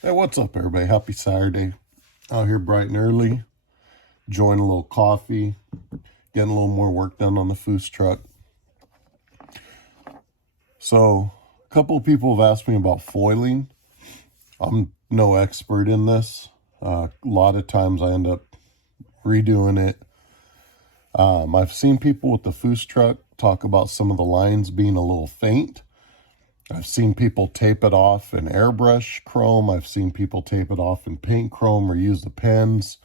Hey, what's up, everybody? Happy Saturday. Out here bright and early, enjoying a little coffee, getting a little more work done on the Foose truck. So, a couple of people have asked me about foiling. I'm no expert in this. A lot of times I end up redoing it. I've seen people with the Foose truck talk about some of the lines being a little faint. I've seen people tape it off in airbrush chrome. I've seen people tape it off in paint chrome or use the pens.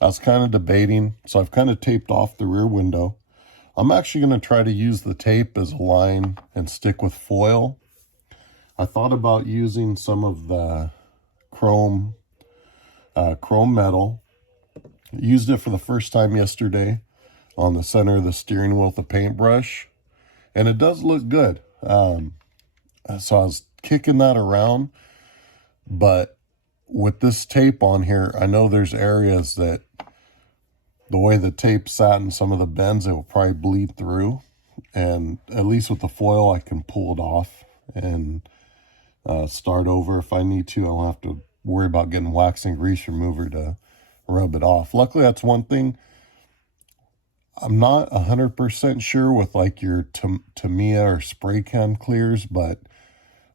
I was kind of debating, so I've kind of taped off the rear window. I'm actually going to try to use the tape as a line and stick with foil. I thought about using some of the chrome metal. Used it for the first time yesterday on the center of the steering wheel with a paintbrush, and it does look good. So I was kicking that around, but with this tape on here, I know there's areas that the way the tape sat in some of the bends, it will probably bleed through. And at least with the foil, I can pull it off and start over if I need to. I don't have to worry about getting wax and grease remover to rub it off. Luckily, that's one thing. I'm not 100% sure with like your Tamiya or spray can clears, but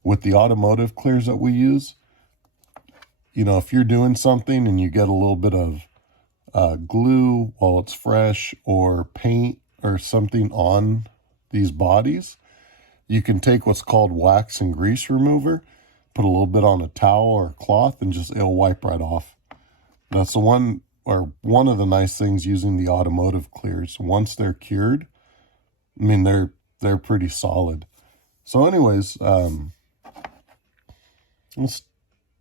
with the automotive clears that we use, you know, if you're doing something and you get a little bit of glue while it's fresh or paint or something on these bodies, you can take what's called wax and grease remover, put a little bit on a towel or a cloth, and just it'll wipe right off. That's the one of the nice things using the automotive clears. Once they're cured, I mean they're pretty solid. So anyways, let's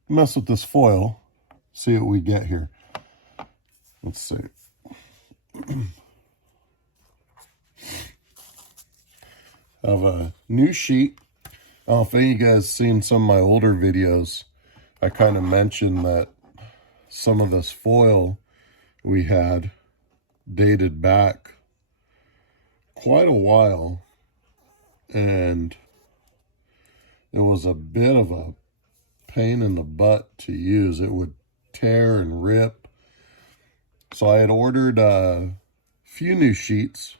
mess with this foil, see what we get here. Let's see. I have a new sheet. I don't know if any of you guys seen some of my older videos. I kind of mentioned that some of this foil we had dated back quite a while, and it was a bit of a pain in the butt to use. It would tear and rip. So I had ordered a few new sheets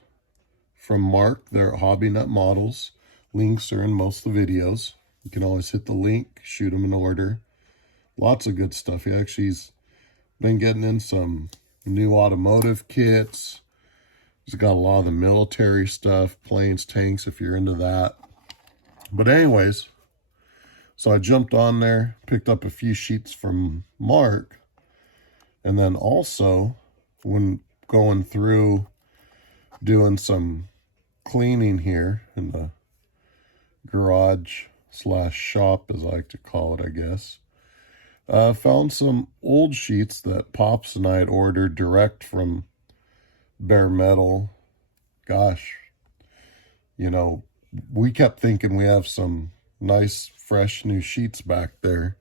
from Mark. They're at Hobbynut Models. Links are in most of the videos. You can always hit the link, shoot them an order. Lots of good stuff. He actually's been getting in some new automotive kits. He's got a lot of the military stuff, planes, tanks, if you're into that. But anyways, so I jumped on there, picked up a few sheets from Mark, and then also when going through doing some cleaning here in the garage / shop, as I like to call it, I guess, found some old sheets that Pops and I had ordered direct from Bare Metal. Gosh, you know, we kept thinking we have some nice, fresh new sheets back there,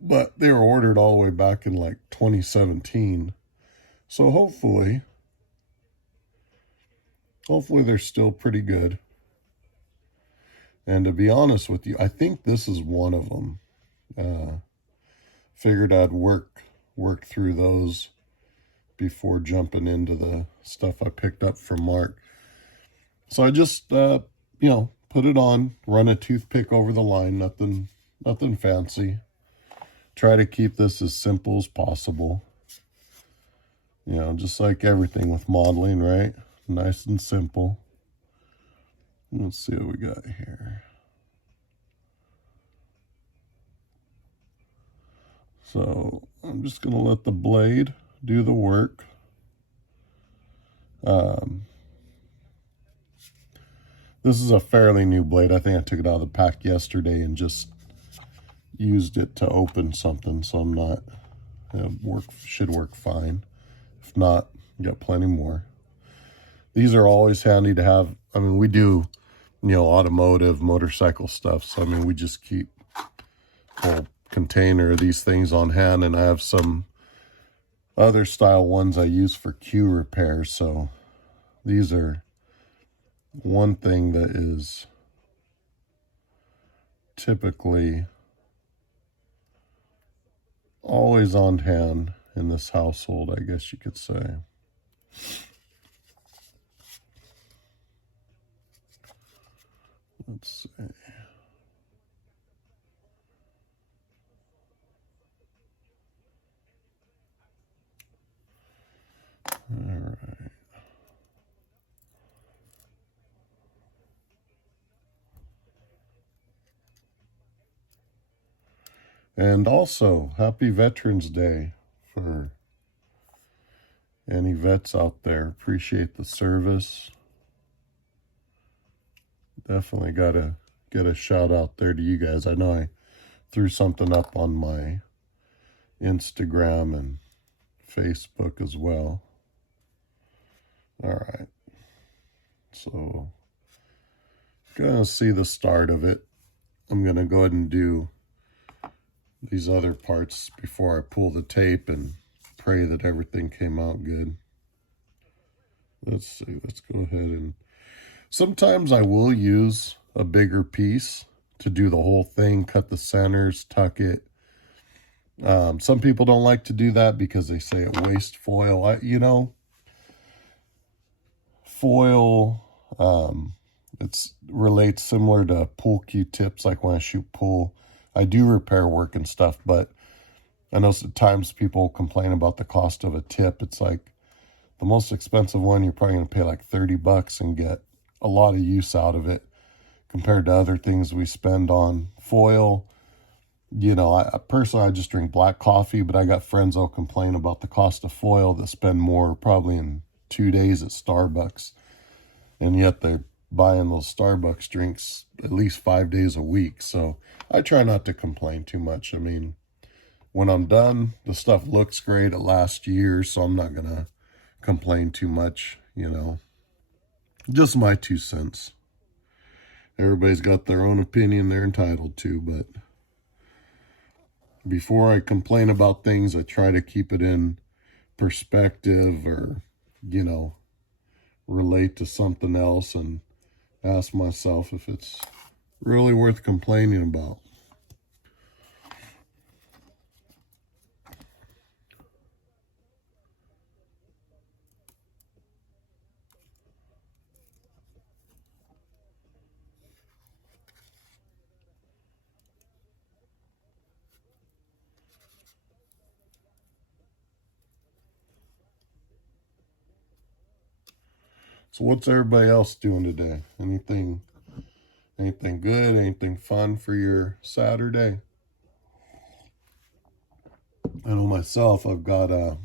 but they were ordered all the way back in like 2017. So hopefully they're still pretty good. And to be honest with you, I think this is one of them. Figured I'd work through those before jumping into the stuff I picked up from Mark. So I just, put it on, run a toothpick over the line, nothing fancy. Try to keep this as simple as possible. You know, just like everything with modeling, right? Nice and simple. Let's see what we got here. So I'm just going to let the blade do the work. This is a fairly new blade. I think I took it out of the pack yesterday and just used it to open something, so I'm not, should work fine. If not, got plenty more. These are always handy to have. I mean, we do, automotive, motorcycle stuff. So, I mean, we just keep a whole container of these things on hand, and I have some other style ones I use for Q repairs. So these are one thing that is typically always on hand in this household, I guess you could say. Let's see. All right. And also, happy Veterans Day for any vets out there. Appreciate the service. Definitely got to get a shout out there to you guys. I know I threw something up on my Instagram and Facebook as well. All right. So, gonna see the start of it. I'm gonna go ahead and do these other parts before I pull the tape and pray that everything came out good. Let's see. Let's go ahead and... Sometimes I will use a bigger piece to do the whole thing, cut the centers, tuck it. Some people don't like to do that because they say it wastes foil. Foil, it relates similar to pool Q-tips, like when I shoot pool. I do repair work and stuff, but I know sometimes people complain about the cost of a tip. It's like the most expensive one, you're probably going to pay like $30 and get a lot of use out of it compared to other things we spend on foil. I personally, I just drink black coffee, but I got friends that'll complain about the cost of foil that spend more probably in 2 days at Starbucks. And yet they're buying those Starbucks drinks at least 5 days a week. So I try not to complain too much. I mean, when I'm done, the stuff looks great. It lasts years, so I'm not going to complain too much, Just my 2 cents. Everybody's got their own opinion they're entitled to, but before I complain about things, I try to keep it in perspective or, relate to something else and ask myself if it's really worth complaining about. So what's everybody else doing today? Anything good? Anything fun for your Saturday? I know myself, I've got I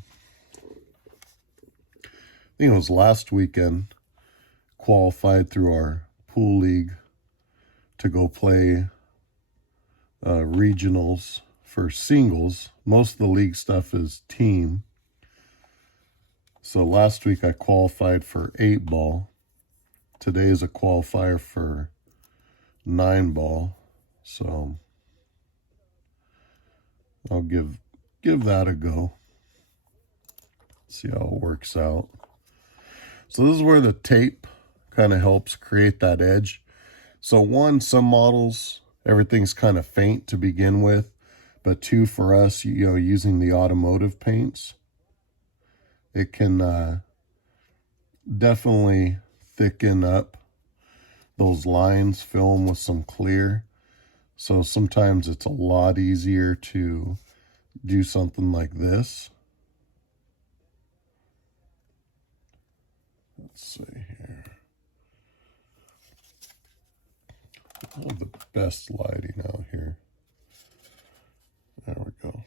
think it was last weekend, qualified through our pool league to go play regionals for singles. Most of the league stuff is team. So last week I qualified for 8-ball. Today is a qualifier for 9-ball. So I'll give that a go. See how it works out. So this is where the tape kind of helps create that edge. So 1, some models, everything's kind of faint to begin with. But 2, for us, using the automotive paints, it can definitely thicken up those lines, fill them with some clear. So sometimes it's a lot easier to do something like this. Let's see here. I have the best lighting out here. There we go.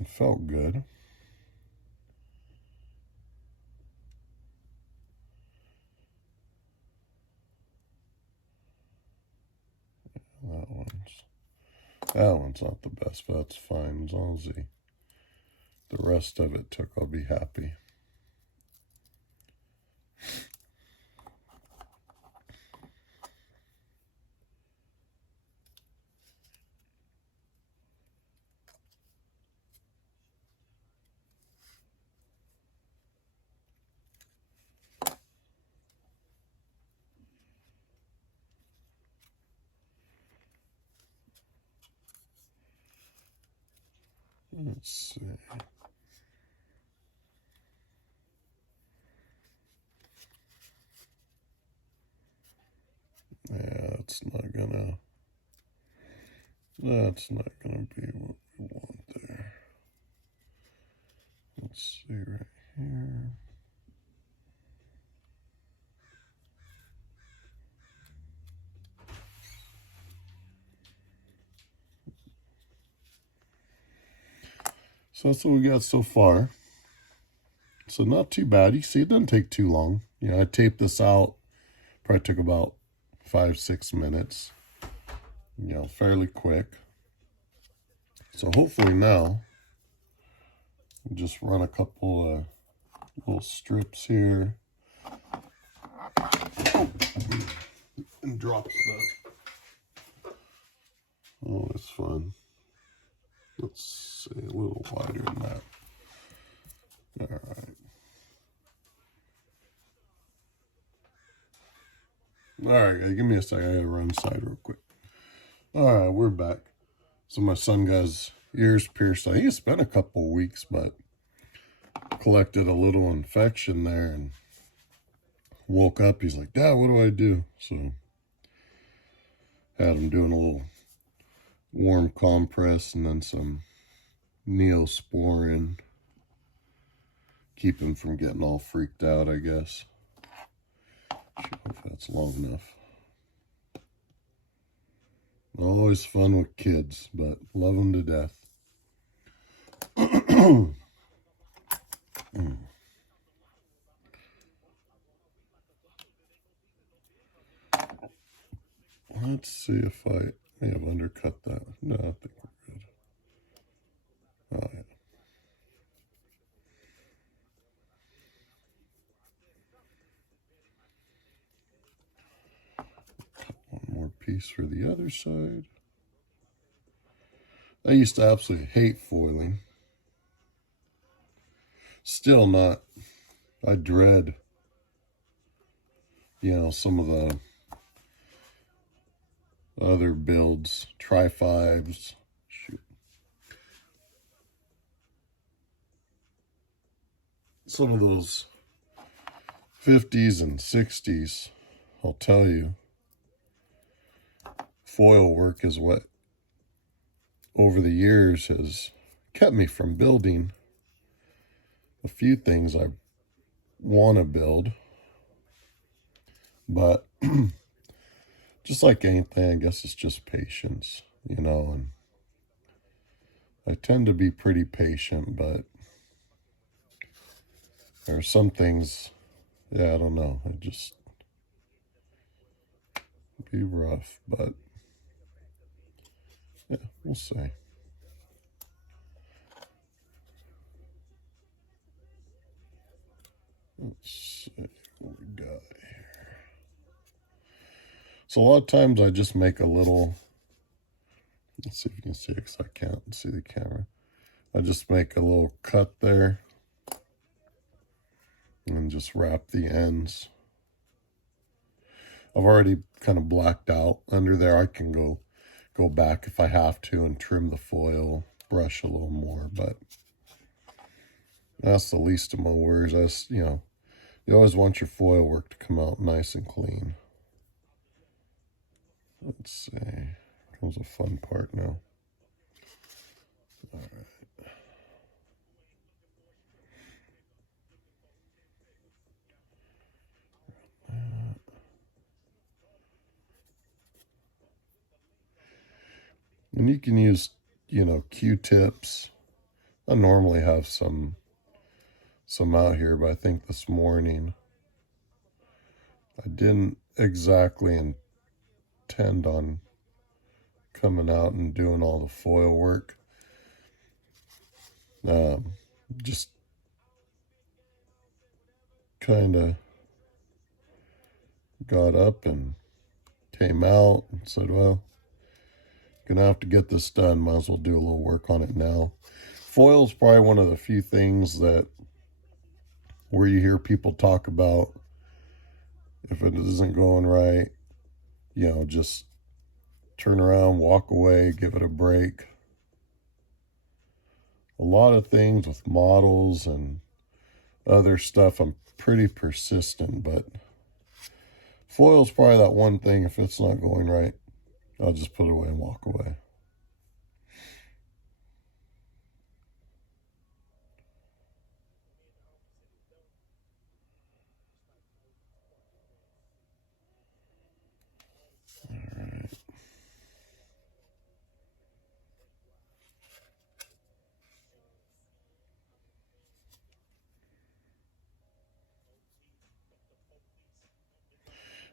It felt good. That one's not the best, but that's fine. As long as the rest of it took, I'll be happy. Let's see. Yeah, that's not gonna be what we want there. Let's see right here. So that's what we got so far. So not too bad. You see, it doesn't take too long. You know, I taped this out. Probably took about 5-6 minutes. You know, fairly quick. So hopefully now, we'll just run a couple of little strips here. Oh, and drop stuff. Oh, that's fun. Let's see, a little wider than that. All right. All right, give me a second. I gotta run inside real quick. All right, we're back. So my son got his ears pierced. I think it's been a couple weeks, but collected a little infection there and woke up. He's like, Dad, what do I do? So had him doing a little warm compress and then some Neosporin. Keep him from getting all freaked out, I guess. If that's long enough. Always fun with kids, but love them to death. Let's see if I may have undercut that. No, I think we're good. Oh, yeah. Cut one more piece for the other side. I used to absolutely hate foiling. Still not. I dread, you know, some of the other builds, tri-5s. Shoot. Some of those 50s and 60s, I'll tell you, foil work is what over the years has kept me from building a few things I want to build. But just like anything, I guess it's just patience, you know, and I tend to be pretty patient, but there are some things, yeah, I don't know, it just be rough, but yeah, we'll see. Let's see what we got here. So a lot of times I just make a little, let's see if you can see it because I can't see the camera. I just make a little cut there and just wrap the ends. I've already kind of blacked out under there. I can go back if I have to and trim the foil, brush a little more, but that's the least of my worries. That's, you know, you always want your foil work to come out nice and clean. Let's see. Comes a fun part now. All right. And you can use, you know, Q-tips. I normally have some out here, but I think this morning I didn't exactly intend on coming out and doing all the foil work. Just kind of got up and came out and said, well, gonna have to get this done. Might as well do a little work on it now. Foil is probably one of the few things that where you hear people talk about if it isn't going right, you know, just turn around, walk away, give it a break. a lot of things with models and other stuff, I'm pretty persistent, but foil's probably that one thing, if it's not going right, I'll just put it away and walk away.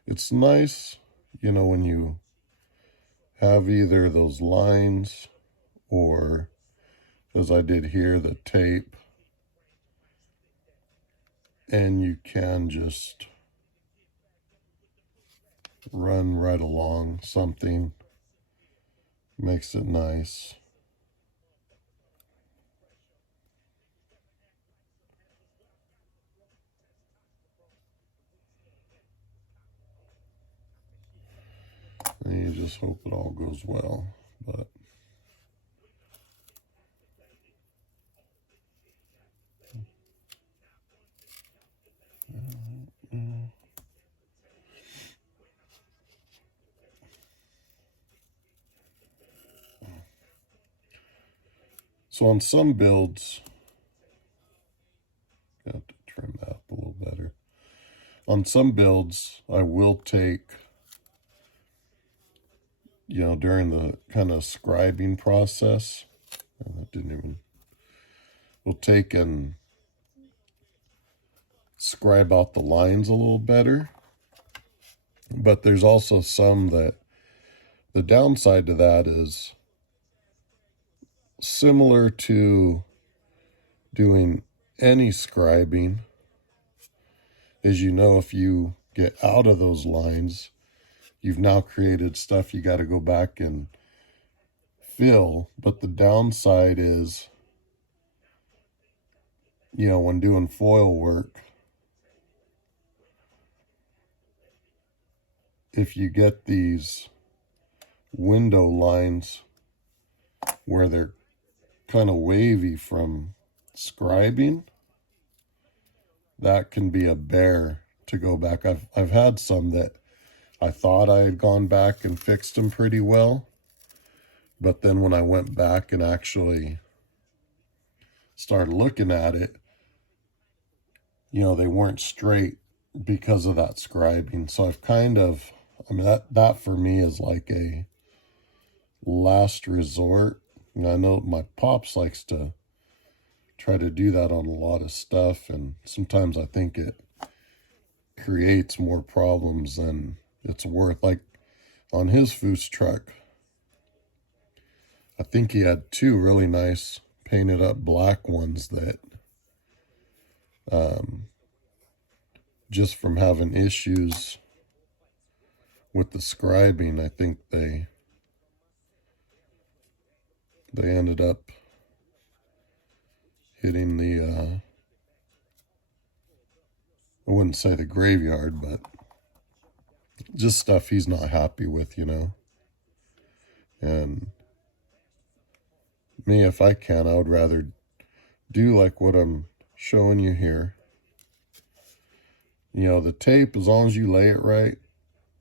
It's nice, you know, when you have either those lines or, as I did here, the tape, and you can just run right along something. Makes it nice. And you just hope it all goes well, but so on some builds, I have to trim that up a little better. On some builds, I will take, you know, during the kind of scribing process, that didn't even, we'll take and scribe out the lines a little better. But there's also some that, the downside to that is similar to doing any scribing, is, you know, if you get out of those lines, you've now created stuff you got to go back and fill. But the downside is, you know, when doing foil work, if you get these window lines where they're kind of wavy from scribing, that can be a bear to go back. I've had some that I thought I had gone back and fixed them pretty well, but then when I went back and actually started looking at it, you know, they weren't straight because of that scribing. So I've kind of, I mean, that for me is like a last resort. You know, I know my pops likes to try to do that on a lot of stuff, and sometimes I think it creates more problems than it's worth. Like on his Foose truck, I think he had two really nice painted up black ones that just from having issues with the scribing, I think they ended up hitting the I wouldn't say the graveyard, but just stuff he's not happy with, you know. And me, if I can, I would rather do like what I'm showing you here. You know, the tape, as long as you lay it right,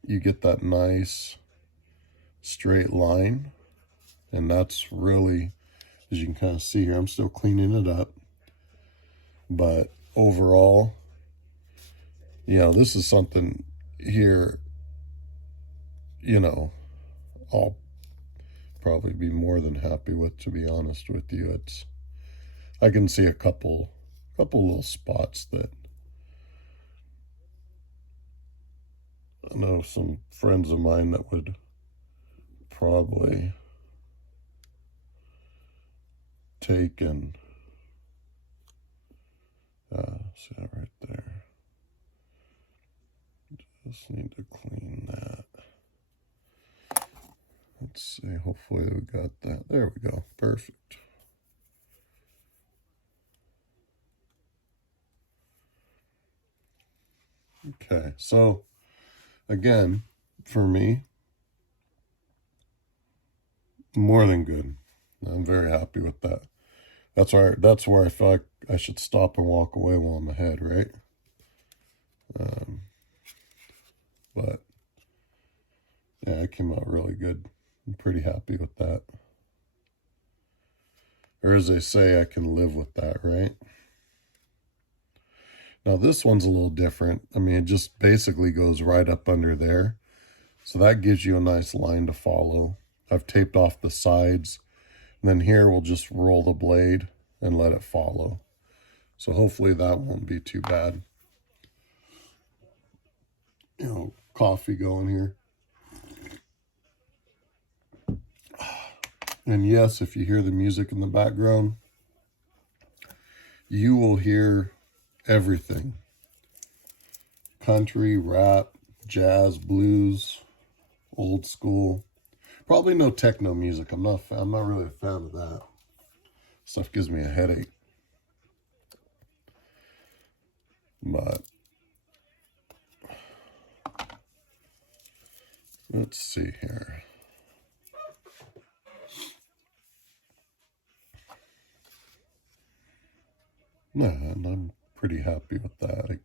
you get that nice straight line. And that's really, as you can kind of see here, I'm still cleaning it up. But overall, you know, this is something here, you know, I'll probably be more than happy with, to be honest with you. It's, I can see a couple little spots that I know some friends of mine that would probably take and see that right there. Just need to clean that. Let's see, hopefully we got that. There we go, perfect. Okay, so again, for me, more than good. I'm very happy with that. That's where I feel like I should stop and walk away while I'm ahead, right? But yeah, it came out really good. I'm pretty happy with that. Or as they say, I can live with that, right? Now this one's a little different. I mean, it just basically goes right up under there. So that gives you a nice line to follow. I've taped off the sides. And then here we'll just roll the blade and let it follow. So hopefully that won't be too bad. You know, coffee going here. And yes, if you hear the music in the background, you will hear everything. Country, rap, jazz, blues, old school. Probably no techno music. I'm not really a fan of that. Stuff gives me a headache. But let's see here. Nah, and I'm pretty happy with that.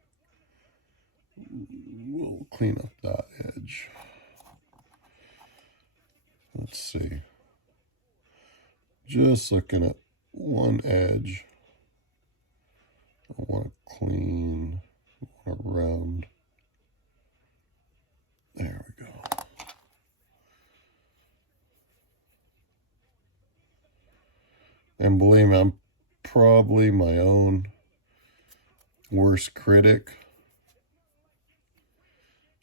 We'll clean up that edge. Let's see. Just looking at one edge. I want to clean, around. There we go. And believe me, I'm probably my own worst critic.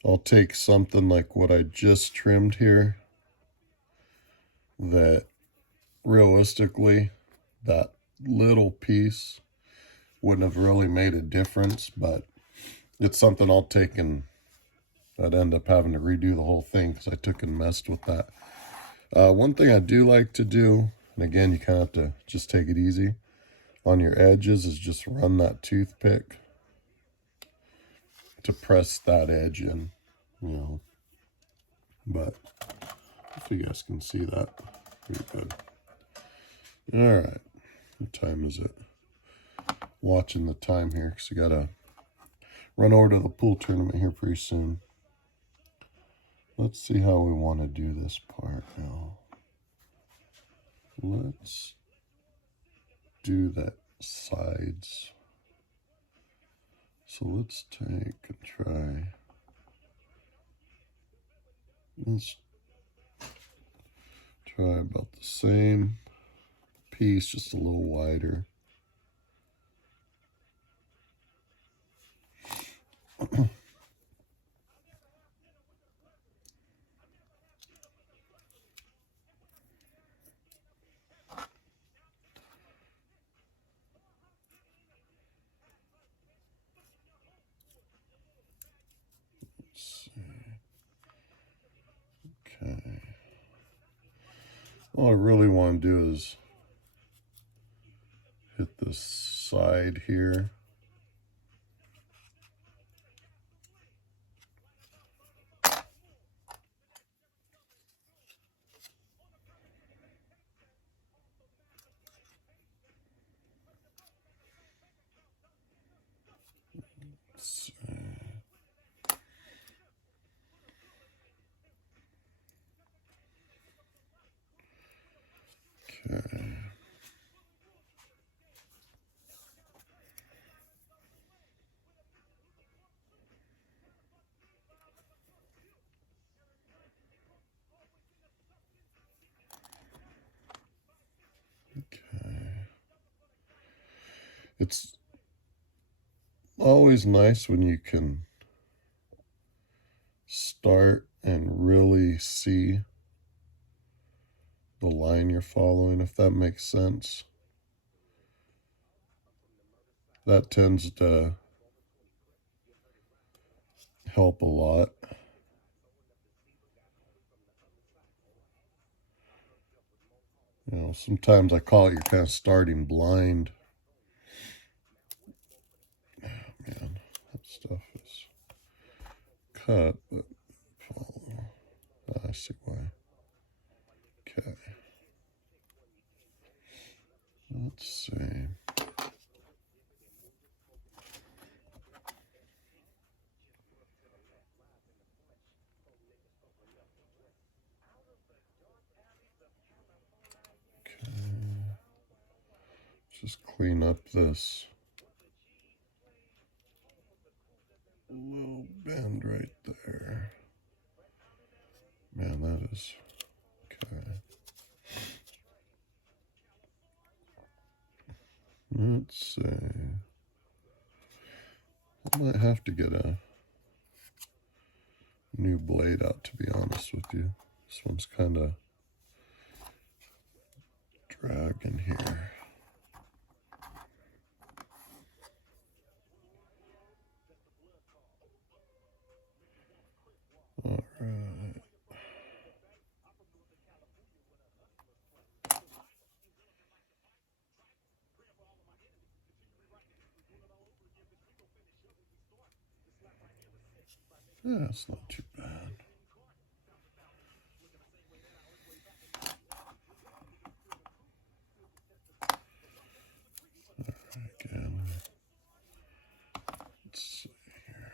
I'll take something like what I just trimmed here that realistically, that little piece wouldn't have really made a difference, but it's something I'll take, and I'd end up having to redo the whole thing because I took and messed with that. One thing I do like to do, and again, you kind of have to just take it easy on your edges, is just run that toothpick to press that edge in, you know. But if you guys can see that, pretty good. All right, what time is it? Watching the time here because I gotta run over to the pool tournament here pretty soon. Let's see how we want to do this part now. Let's do that sides. So let's take and try. Let's try about the same piece, just a little wider. Okay. All I really want to do is hit this side here. Okay. It's always nice when you can start and really see the line you're following, if that makes sense. That tends to help a lot. You know, sometimes I call it you're kind of starting blind. Oh, man, that stuff is cut, but follow. I see why. Okay. Let's see. just clean up this little bend right there. Man, that is okay. Let's see. I might have to get a new blade out, to be honest with you. This one's kind of dragging here. All right. Yeah, it's not too bad. Again, let's see here.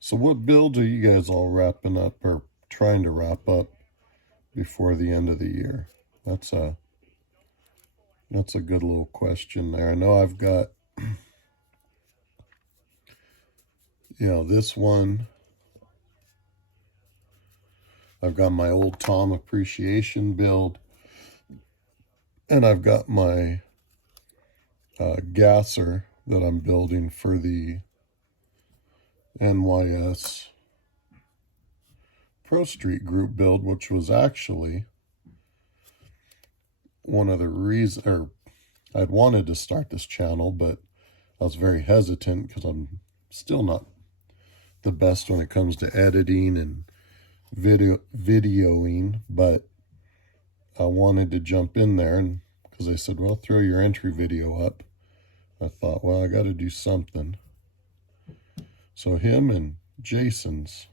So what build are you guys all wrapping up or trying to wrap up before the end of the year? That's a good little question there. I know I've got, this one. I've got my old Tom appreciation build, and I've got my gasser that I'm building for the NYS Pro Street Group build, which was actually one of the reasons, or I'd wanted to start this channel, but I was very hesitant because I'm still not the best when it comes to editing and videoing, but I wanted to jump in there, and because they said, well, throw your entry video up, I thought, well, I got to do something. So him and Jason's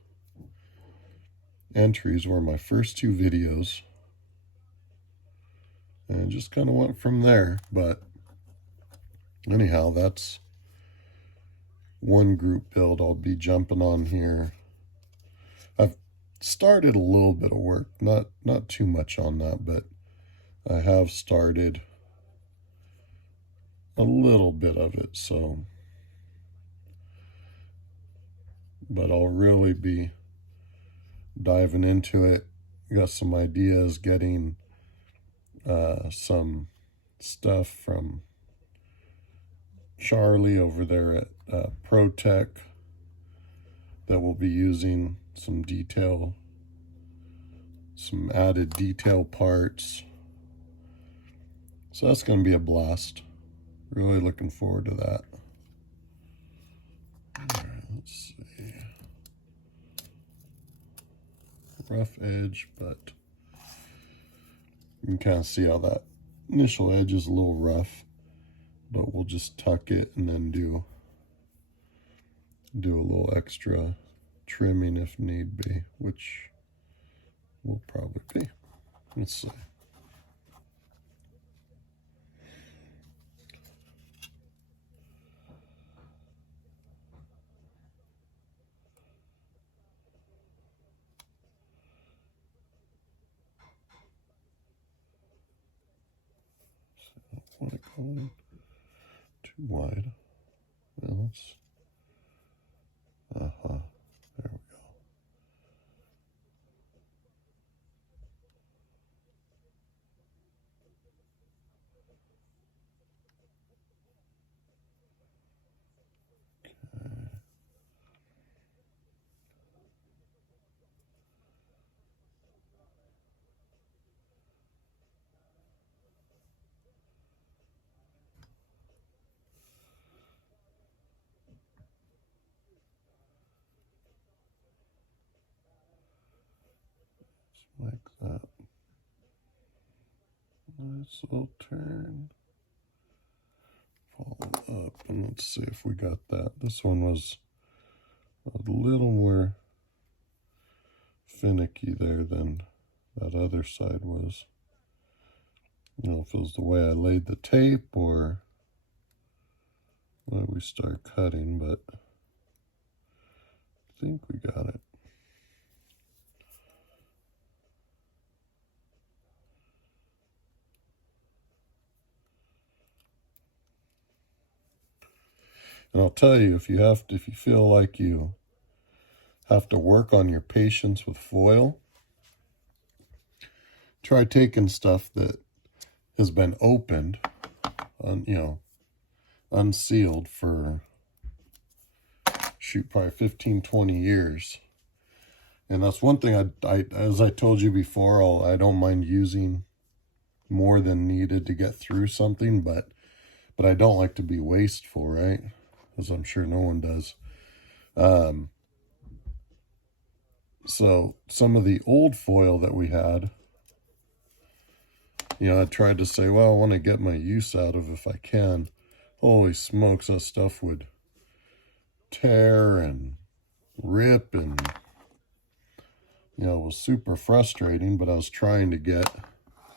entries were my first two videos, and just kind of went from there. But anyhow, that's one group build I'll be jumping on here. I've started a little bit of work, not too much on that, but I have started a little bit of it, so, but I'll really be diving into it. Got some ideas, getting some stuff from Charlie over there at ProTech that we'll be using, some added detail parts. So that's going to be a blast. Really looking forward to that. All right, let's see. Rough edge, but you can kind of see how that initial edge is a little rough, but we'll just tuck it and then do a little extra trimming if need be, which will probably be. Let's see. I don't want it going too wide. Well, there we go. like that. Nice little turn. Follow up, and let's see if we got that. This one was a little more finicky there than that other side was. You know, if it was the way I laid the tape or when we start cutting, but I think we got it. And I'll tell you, if you feel like you have to work on your patience with foil, try taking stuff that has been opened, unsealed for, shoot, probably 15, 20 years. And that's one thing as I told you before, I don't mind using more than needed to get through something, but I don't like to be wasteful, right? As I'm sure no one does. So some of the old foil that we had, you know, I tried to say, well, I want to get my use out of it if I can. Holy smokes, that stuff would tear and rip, and, you know, it was super frustrating, but I was trying to get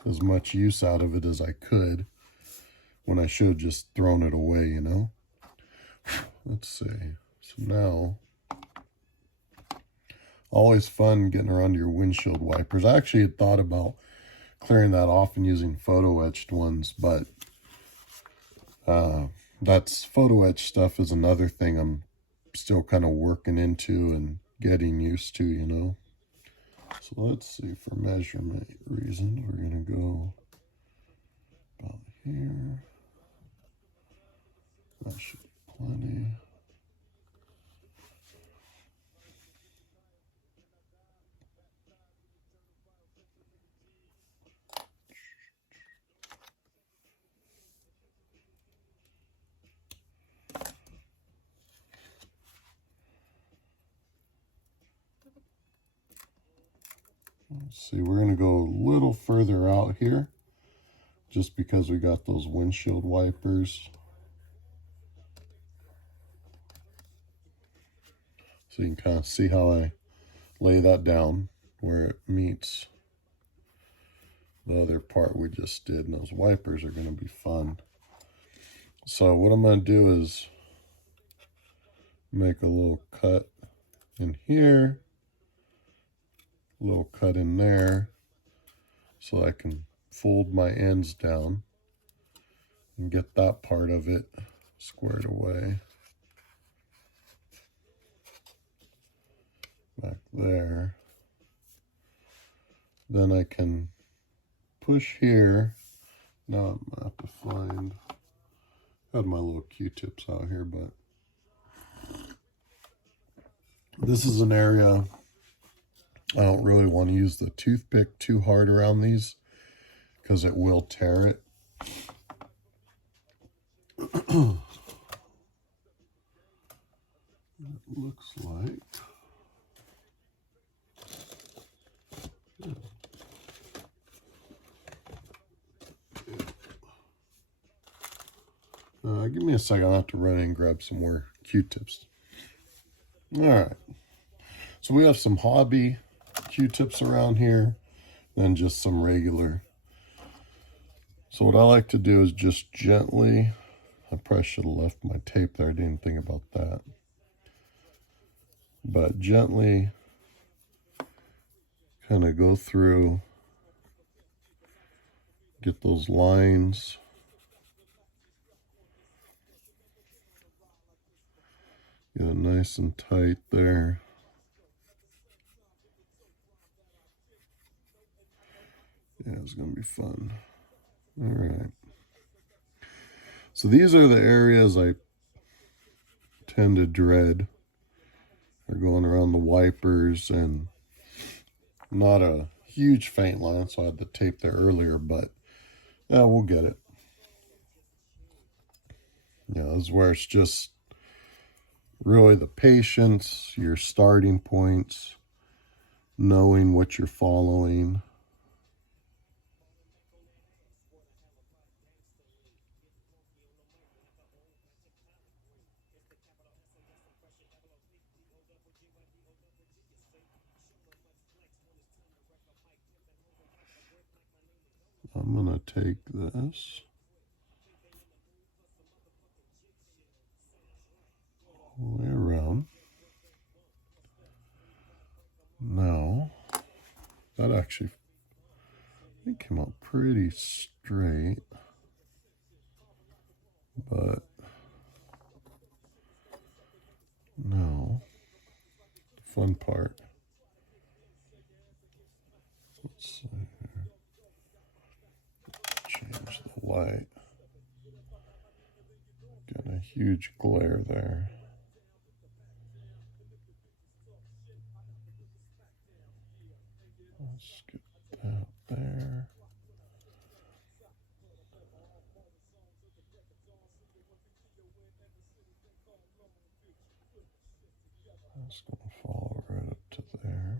as much use out of it as I could when I should have just thrown it away, you know? Let's see. So now, always fun getting around your windshield wipers. I actually had thought about clearing that off and using photo etched ones, but that's photo etched stuff is another thing I'm still kind of working into and getting used to, you know. So let's see, for measurement reasons, we're going to go about here. That should be plenty. Let's see, we're going to go a little further out here just because we got those windshield wipers. So you can kind of see how I lay that down where it meets the other part we just did. And those wipers are going to be fun. So what I'm going to do is make a little cut in here, a little cut in there, so I can fold my ends down and get that part of it squared away. Back there. Then I can push here. Now I'm going to have to find, I had my little Q-tips out here, but this is an area I don't really want to use the toothpick too hard around these because it will tear it. It looks like. Give me a second. I'll have to run in and grab some more Q-tips. All right. So we have some hobby Q-tips around here, then just some regular. So what I like to do is just gently, I probably should have left my tape there. I didn't think about that. But gently kind of go through, get those lines. Get it nice and tight there. Yeah, it's going to be fun. All right. So these are the areas I tend to dread. They're going around the wipers, and not a huge faint line, so I had the tape there earlier, but yeah, we'll get it. Yeah, this is where it's just really the patience, your starting points, knowing what you're following. I'm going to take this all the way around. Now, that actually, I think, came out pretty straight, but no, the fun part. Let's see here. Change the light. Got a huge glare there. Let's get that there. That's going to fall right up to there.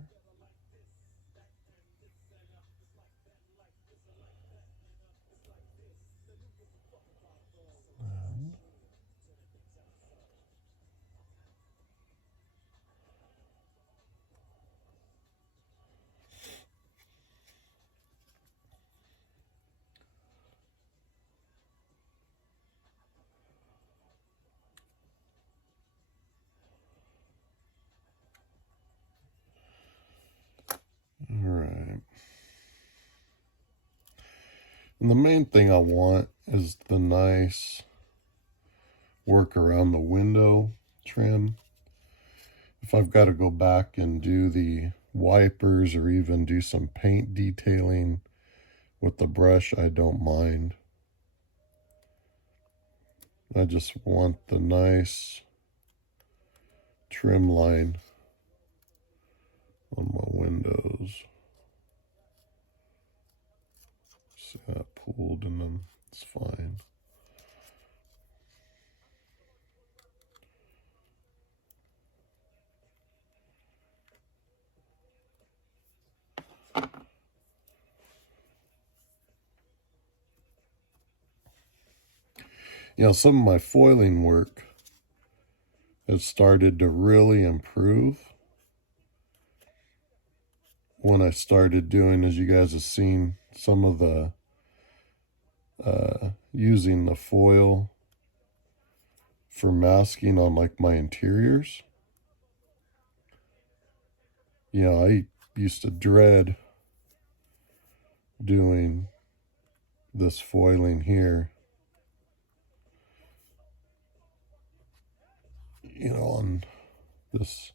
All right. And the main thing I want is the nice work around the window trim. If I've got to go back and do the wipers or even do some paint detailing with the brush, I don't mind. I just want the nice trim line on my windows. See that pooled in them? It's fine. You know, some of my foiling work has started to really improve when I started doing, as you guys have seen, some of the using the foil for masking on like my interiors. You know, I used to dread doing this foiling here, you know, on this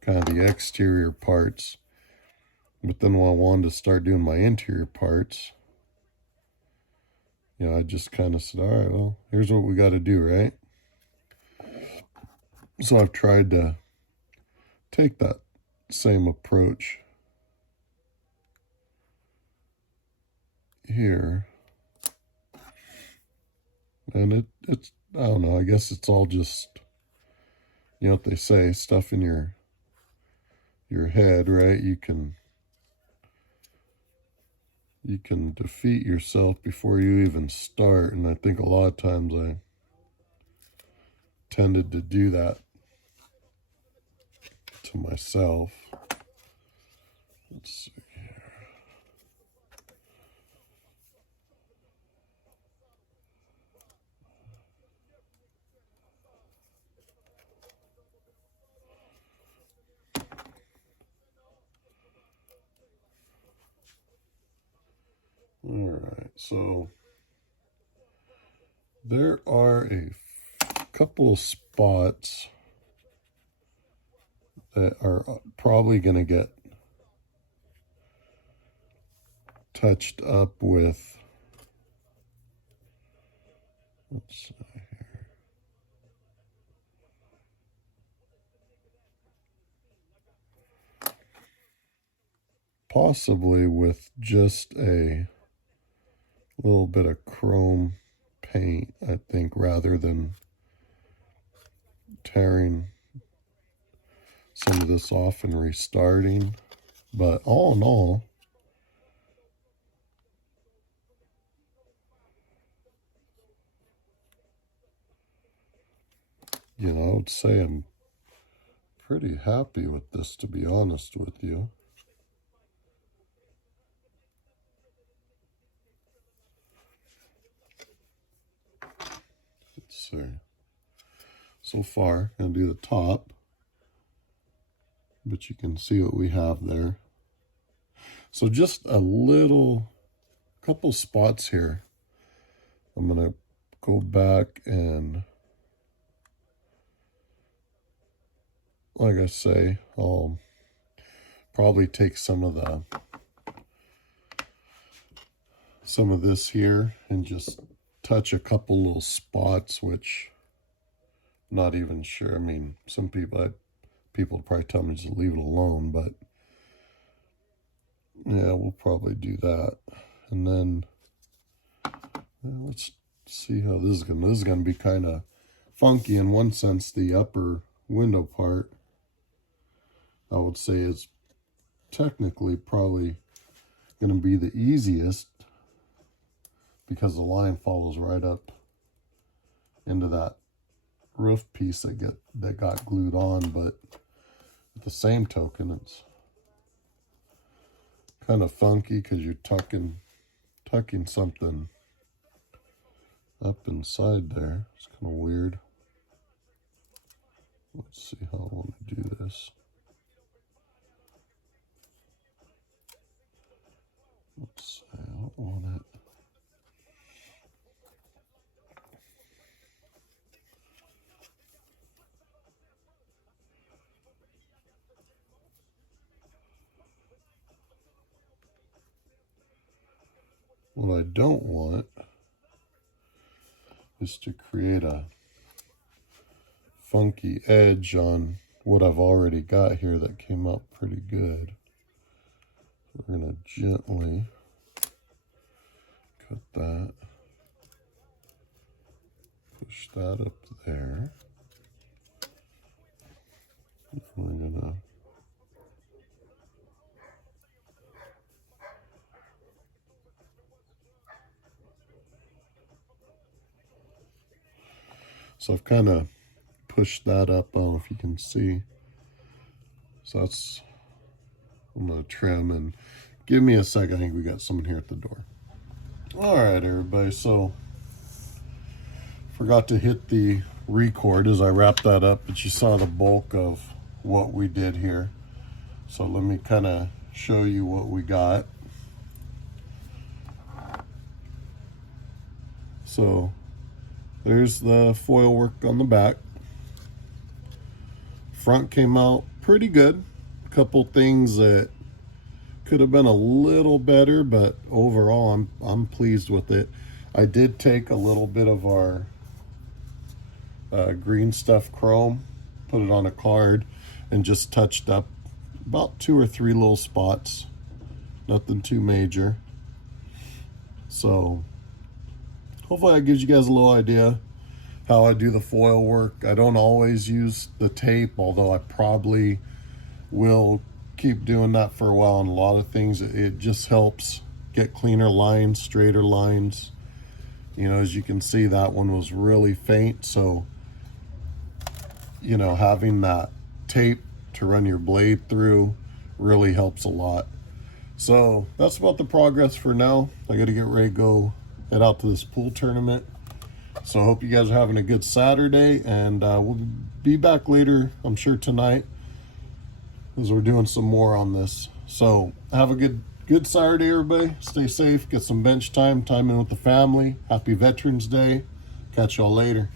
kind of the exterior parts. But then when I wanted to start doing my interior parts, you know, I just kind of said, all right, well, here's what we got to do, right? So I've tried to take that same approach here. And it's, I don't know, I guess it's all just, you know what they say, stuff in your head, right? You can defeat yourself before you even start. And I think a lot of times I tended to do that to myself. Let's see here. All right, so there are a couple of spots that are probably going to get touched up with, let's see here, possibly with just a little bit of chrome paint, I think, rather than tearing some of this off and restarting. But all in all, you know, I would say I'm pretty happy with this, to be honest with you. Let's see. So far, I'm going to do the top, but you can see what we have there. So just a couple spots here. I'm going to go back and, like I say, I'll probably take some of this here and just touch a couple little spots, which I'm not even sure. I mean, some people probably tell me just leave it alone, but yeah, we'll probably do that. And then let's see how this is going. This is going to be kind of funky in one sense. The upper window part, I would say, is technically probably going to be the easiest because the line follows right up into that roof piece that got glued on. But at the same token, it's kind of funky because you're tucking something up inside there. It's kind of weird. Let's see how I want to do this. Let's see, I don't want it. What I don't want is to create a funky edge on what I've already got here that came out pretty good. We're going to gently cut that, push that up there. We're going to so I've kind of pushed that up. I don't know if you can see. So that's, I'm going to trim, and give me a second. I think we got someone here at the door. All right, everybody. So forgot to hit the record as I wrapped that up, but you saw the bulk of what we did here. So let me kind of show you what we got. So there's the foil work on the back. Front came out pretty good. A couple things that could have been a little better, but overall I'm pleased with it. I did take a little bit of our green stuff chrome, put it on a card, and just touched up about 2 or 3 little spots. Nothing too major. So hopefully that gives you guys a little idea how I do the foil work. I don't always use the tape, although I probably will keep doing that for a while on a lot of things. It just helps get cleaner lines, straighter lines. You know, as you can see, that one was really faint. So, you know, having that tape to run your blade through really helps a lot. So that's about the progress for now. I got to get ready to head out to this pool tournament. So I hope you guys are having a good Saturday, and we'll be back later, I'm sure tonight, as we're doing some more on this. So have a good Saturday, everybody. Stay safe, get some bench time in with the family. Happy Veterans Day. Catch y'all later.